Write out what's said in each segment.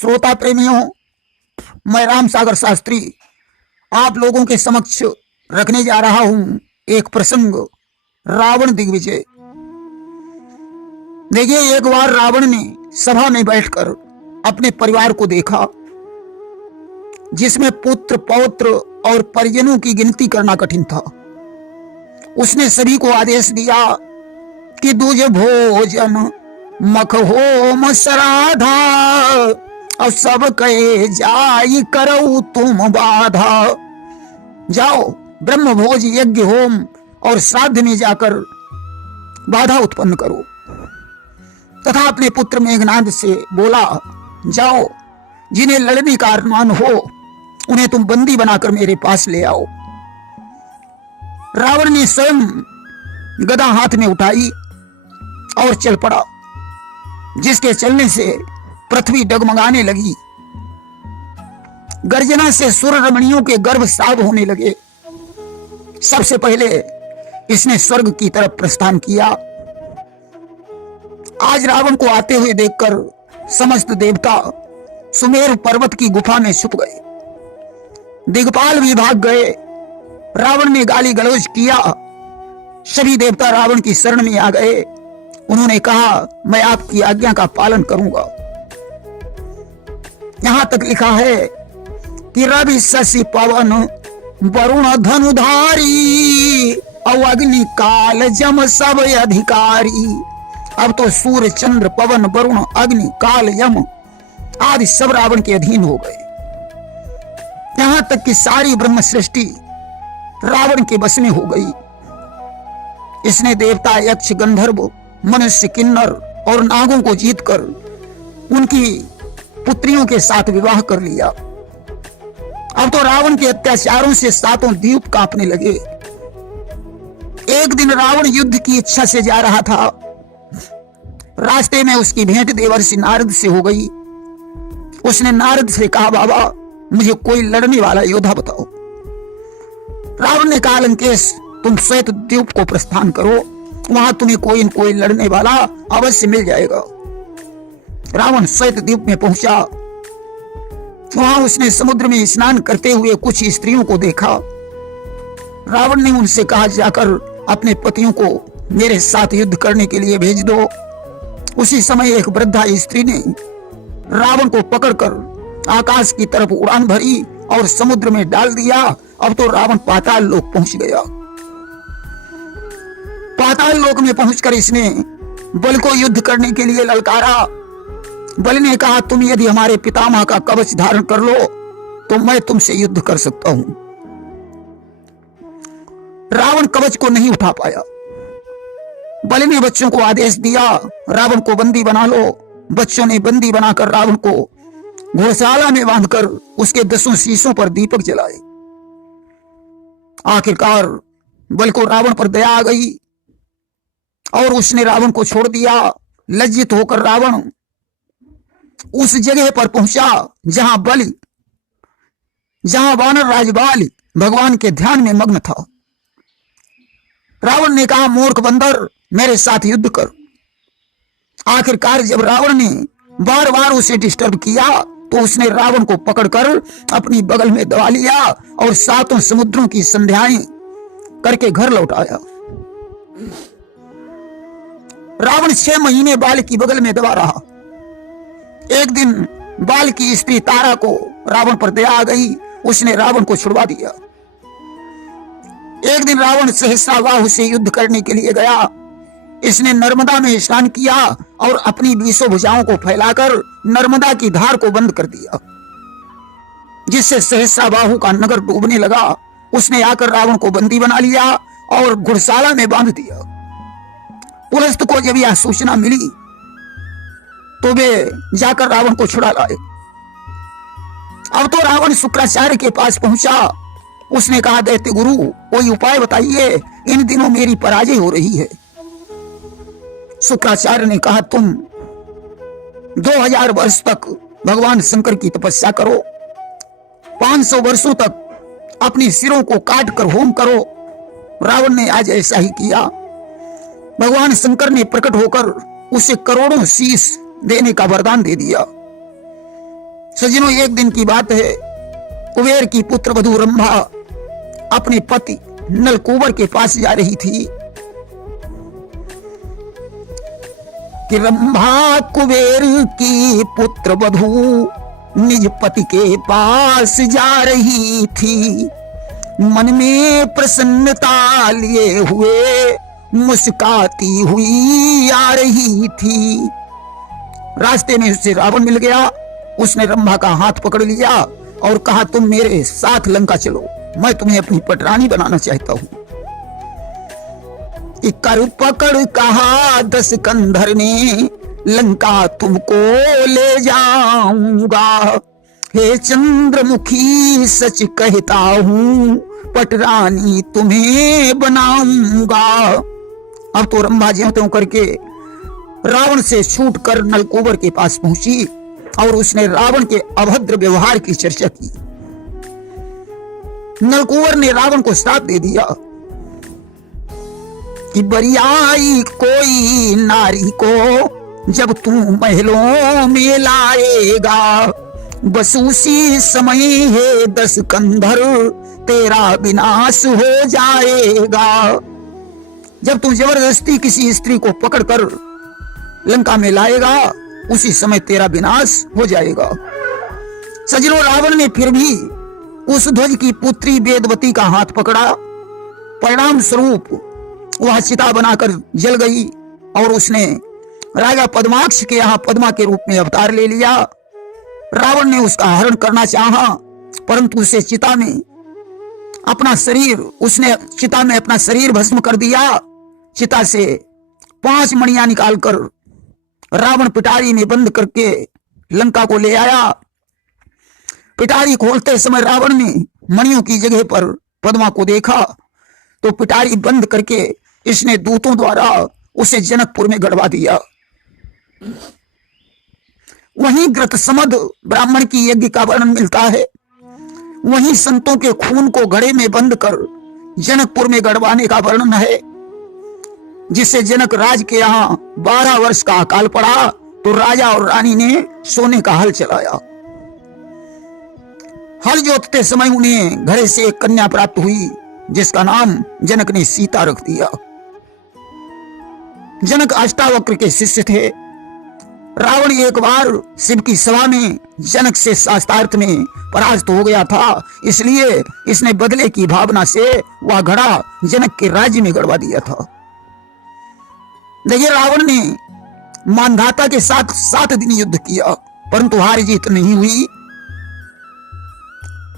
श्रोता प्रेमियों, मैं राम सागर शास्त्री आप लोगों के समक्ष रखने जा रहा हूं एक प्रसंग, रावण दिग्विजय। देखिए, एक बार रावण ने सभा में बैठकर अपने परिवार को देखा, जिसमें पुत्र पौत्र और परिजनों की गिनती करना कठिन था। उसने सभी को आदेश दिया कि दूज भोजन मख होम श्राद्धा, और सब कहे जाई करो तुम बाधा। जाओ, ब्रह्म भोज यज्ञ होम और श्राद्ध में जाकर बाधा उत्पन्न करो। तथा अपने पुत्र मेघनाद से बोला, जाओ, जिन्हें लड़ने का अरमान हो उन्हें तुम बंदी बनाकर मेरे पास ले आओ। रावण ने स्वयं गदा हाथ में उठाई और चल पड़ा, जिसके चलने से पृथ्वी डगमगाने लगी। गर्जना से सुर रमणियों के गर्भ साफ होने लगे। सबसे पहले इसने स्वर्ग की तरफ प्रस्थान किया। आज रावण को आते हुए देखकर समस्त देवता सुमेरु पर्वत की गुफा में छुप गए। दिग्पाल भी भाग गए। रावण ने गाली गलौज किया। सभी देवता रावण की शरण में आ गए। उन्होंने कहा, मैं आपकी आज्ञा का पालन करूंगा। यहां तक लिखा है कि रवि शशि पवन वरुण धनुधारी, और अग्नि काल जम सब अधिकारी। अब तो सूर्य चंद्र पवन वरुण अग्नि काल यम आदि सब रावण के अधीन हो गए। यहां तक कि सारी ब्रह्म सृष्टि रावण के बस में हो गई। इसने देवता यक्ष गंधर्व मनुष्य किन्नर और नागों को जीतकर उनकी पुत्रियों के साथ विवाह कर लिया। अब तो रावण के अत्याचारों से सातों द्वीप कांपने लगे। एक दिन रावण युद्ध की इच्छा से जा रहा था। रास्ते में उसकी भेंट देवर्षि नारद से हो गई। उसने नारद से कहा, बाबा, मुझे कोई लड़ने वाला योद्धा बताओ। रावण ने कहा, लंकेश, तुम श्वेत द्वीप को प्रस्थान करो, वहां तुम्हें कोई न कोई लड़ने वाला अवश्य मिल जाएगा। रावण श्वेत द्वीप में पहुंचा। वहां उसने समुद्र में स्नान करते हुए कुछ स्त्रियों को देखा। रावण ने उनसे कहा, जाकर अपने पतियों को मेरे साथ युद्ध करने के लिए भेज दो। उसी समय एक वृद्धा स्त्री ने रावण को पकड़कर आकाश की तरफ उड़ान भरी और समुद्र में डाल दिया। अब तो रावण पाताल लोक पहुंच गया। पाताल लोक में पहुंचकर इसने बल को युद्ध करने के लिए ललकारा। बल ने कहा, तुम यदि हमारे पितामह का कवच धारण कर लो तो मैं तुमसे युद्ध कर सकता हूं। रावण कवच को नहीं उठा पाया। बल ने बच्चों को आदेश दिया, रावण को बंदी बना लो। बच्चों ने बंदी बनाकर रावण को घोड़शाला में बांधकर उसके 10 शीशों पर दीपक जलाए। आखिरकार बल को रावण पर दया आ गई और उसने रावण को छोड़ दिया। लज्जित होकर रावण उस जगह पर पहुंचा जहां वानर राज बाल भगवान के ध्यान में मग्न था। रावण ने कहा, मूर्ख बंदर, मेरे साथ युद्ध कर। आखिरकार जब रावण ने बार बार उसे डिस्टर्ब किया तो उसने रावण को पकड़कर अपनी बगल में दबा लिया और 7 समुद्रों की संध्याएं करके घर लौट आया। रावण 6 महीने बाल की बगल में दबा रहा। एक दिन बाल की स्त्री तारा को रावण पर दया आ गई। उसने रावण को छुड़वा दिया। एक दिन रावण सहस्राबाहु से युद्ध करने के लिए गया। इसने नर्मदा में स्नान किया और अपनी 20 भुजाओं को फैलाकर नर्मदा की धार को बंद कर दिया, जिससे सहस्राबाहु का नगर डूबने लगा। उसने आकर रावण को बंदी बना लिया और घुड़शाला में बांध दिया। पुलस्त को जब यह सूचना मिली तो वे जाकर रावण को छुड़ा लाए। अब तो रावण शुक्राचार्य के पास पहुंचा। उसने कहा, दैत्य गुरु, कोई उपाय बताइए, इन दिनों मेरी पराजय हो रही है। शुक्राचार्य ने कहा, तुम 2000 वर्ष तक भगवान शंकर की तपस्या करो, 500 वर्षों तक अपने सिरों को काट कर होम करो। रावण ने आज ऐसा ही किया। भगवान शंकर ने प्रकट होकर उसे करोड़ों शीश देने का वरदान दे दिया। सज्जनों, एक दिन की बात है, कुबेर की पुत्र वधू रंभा अपने पति नलकूबर के पास जा रही थी कि रंभा कुबेर की पुत्र वधू निज पति के पास जा रही थी। मन में प्रसन्नता लिए हुए मुस्काती हुई आ रही थी। रास्ते में उससे रावण मिल गया। उसने रंभा का हाथ पकड़ लिया और कहा, तुम मेरे साथ लंका चलो, मैं तुम्हें अपनी पटरानी बनाना चाहता हूं। कर पकड़ कहा दस कंधर ने, लंका तुमको ले जाऊंगा। हे चंद्रमुखी सच कहता हूं, पटरानी तुम्हें बनाऊंगा। अब तो रंभा ज्यों त्यों करके रावण से छूट कर नलकूबर के पास पहुंची और उसने रावण के अभद्र व्यवहार की चर्चा की। नलकूबर ने रावण को श्राप दे दिया कि बरियाई कोई नारी को जब तू महलों में लाएगा, बस उसी समय है दस कंधर तेरा विनाश हो जाएगा। जब तू जबरदस्ती किसी स्त्री को पकड़कर लंका में लाएगा, उसी समय तेरा विनाश हो जाएगा। सजनों, रावण ने फिर भी उस ध्वज की पुत्री वेदवती का हाथ पकड़ा। परिणाम स्वरूप वह चिता बनाकर जल गई और उसने राजा पद्माक्ष के यहाँ पद्मा के रूप में अवतार ले लिया। रावण ने उसका हरण करना चाहा, परंतु उसे चिता में अपना शरीर भस्म कर दिया। चिता से 5 मणियां निकालकर रावण पिटारी में बंद करके लंका को ले आया। पिटारी खोलते समय रावण ने मणियों की जगह पर पद्मा को देखा, तो पिटारी बंद करके इसने दूतों द्वारा उसे जनकपुर में गड़वा दिया। वहीं ग्रतसमद ब्राह्मण की यज्ञ का वर्णन मिलता है। वहीं संतों के खून को घड़े में बंद कर जनकपुर में गड़वाने का वर्णन है। जिससे जनक राज के यहाँ 12 वर्ष का अकाल पड़ा, तो राजा और रानी ने सोने का हल चलाया। हल जोतते समय उन्हें घरे से एक कन्या प्राप्त हुई, जिसका नाम जनक ने सीता रख दिया। जनक अष्टावक्र के शिष्य थे। रावण एक बार शिव की सभा में जनक से शास्त्रार्थ में परास्त हो गया था, इसलिए इसने बदले की भावना से वह घड़ा जनक के राज्य में गड़वा दिया था। देखिए, रावण ने मानधाता के साथ 7 दिन युद्ध किया, परंतु हार जीत नहीं हुई।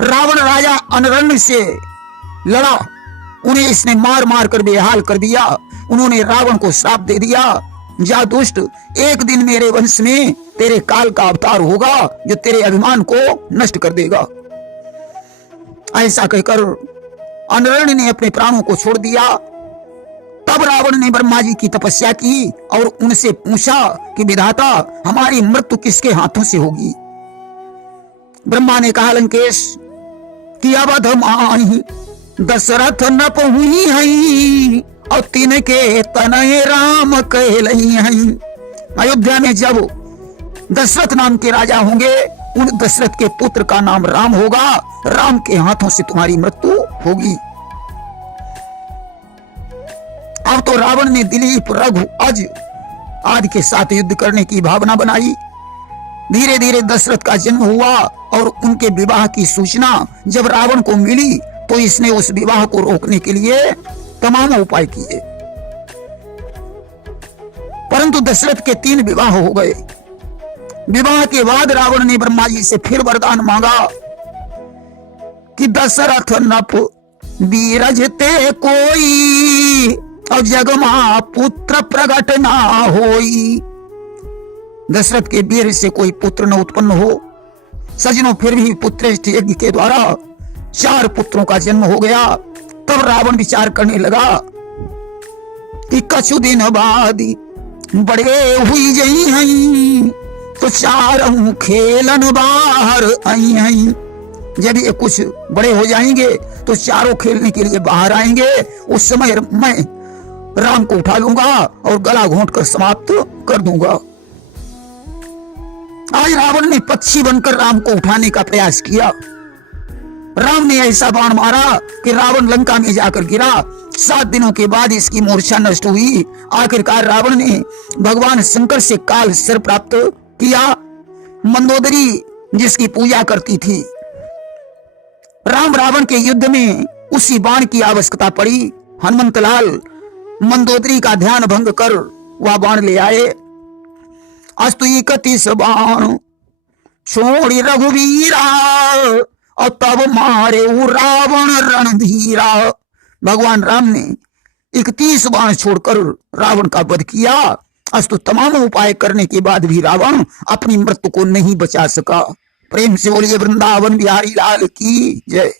रावण राजा अनरण्य से लड़ा, उन्हें इसने मार मार कर बेहाल कर दिया। उन्होंने रावण को श्राप दे दिया, जा दुष्ट, एक दिन मेरे वंश में तेरे काल का अवतार होगा जो तेरे अभिमान को नष्ट कर देगा। ऐसा कहकर अनरण्य ने अपने प्राणों को छोड़ दिया। तब रावण ने ब्रह्मा जी की तपस्या की और उनसे पूछा कि विधाता, हमारी मृत्यु किसके हाथों से होगी। ब्रह्मा ने कहा, लंकेश कि अवध माही दशरथ न पहुई हई और तिनके तनय राम कहलई हई। अयोध्या में जब दशरथ नाम के राजा होंगे, उन दशरथ के पुत्र का नाम राम होगा। राम के हाथों से तुम्हारी मृत्यु होगी। अब तो रावण ने दिलीप, रघु, अज आदि के साथ युद्ध करने की भावना बनाई। धीरे धीरे दशरथ का जन्म हुआ और उनके विवाह की सूचना जब रावण को मिली, तो इसने उस विवाह को रोकने के लिए तमाम उपाय किए, परंतु दशरथ के 3 विवाह हो गए। विवाह के बाद रावण ने ब्रह्मा जी से फिर वरदान मांगा कि दशरथ नप बीरजते कोई और जगमा पुत्र प्रगट ना होई। दशरथ के वीर से कोई पुत्र न उत्पन्न हो। सजनों, फिर भी पुत्रेष्ठ यज्ञ के द्वारा 4 पुत्रों का जन्म हो गया। तब रावण विचार करने लगा कि कछु दिन बाद बड़े हुई जई हई तो 4 खेलन बाहर आई हई। जब ये कुछ बड़े हो जाएंगे तो 4 खेलने के लिए बाहर आएंगे। उस समय मैं राम को उठा लूंगा और गला घोंट कर समाप्त कर दूंगा। आज रावण ने पक्षी बनकर राम को उठाने का प्रयास किया। राम ने ऐसा बाण मारा कि रावण लंका में जाकर गिरा। 7 दिनों के बाद इसकी मूर्छा नष्ट हुई। आखिरकार रावण ने भगवान शंकर से काल सर प्राप्त किया। मंदोदरी जिसकी पूजा करती थी, राम रावण के युद्ध में उसी बाण की आवश्यकता पड़ी। हनुमंतलाल मंदोदरी का ध्यान भंग कर वह बाण ले आए। अस्तु 31 बाण छोड़ी रघुवीरा और तब मारे रावण रणधीरा। भगवान राम ने 31 बाण छोड़कर रावण का वध किया। अस्तु तमाम उपाय करने के बाद भी रावण अपनी मृत्यु को नहीं बचा सका। प्रेम से बोलिए वृंदावन बिहारी लाल की जय।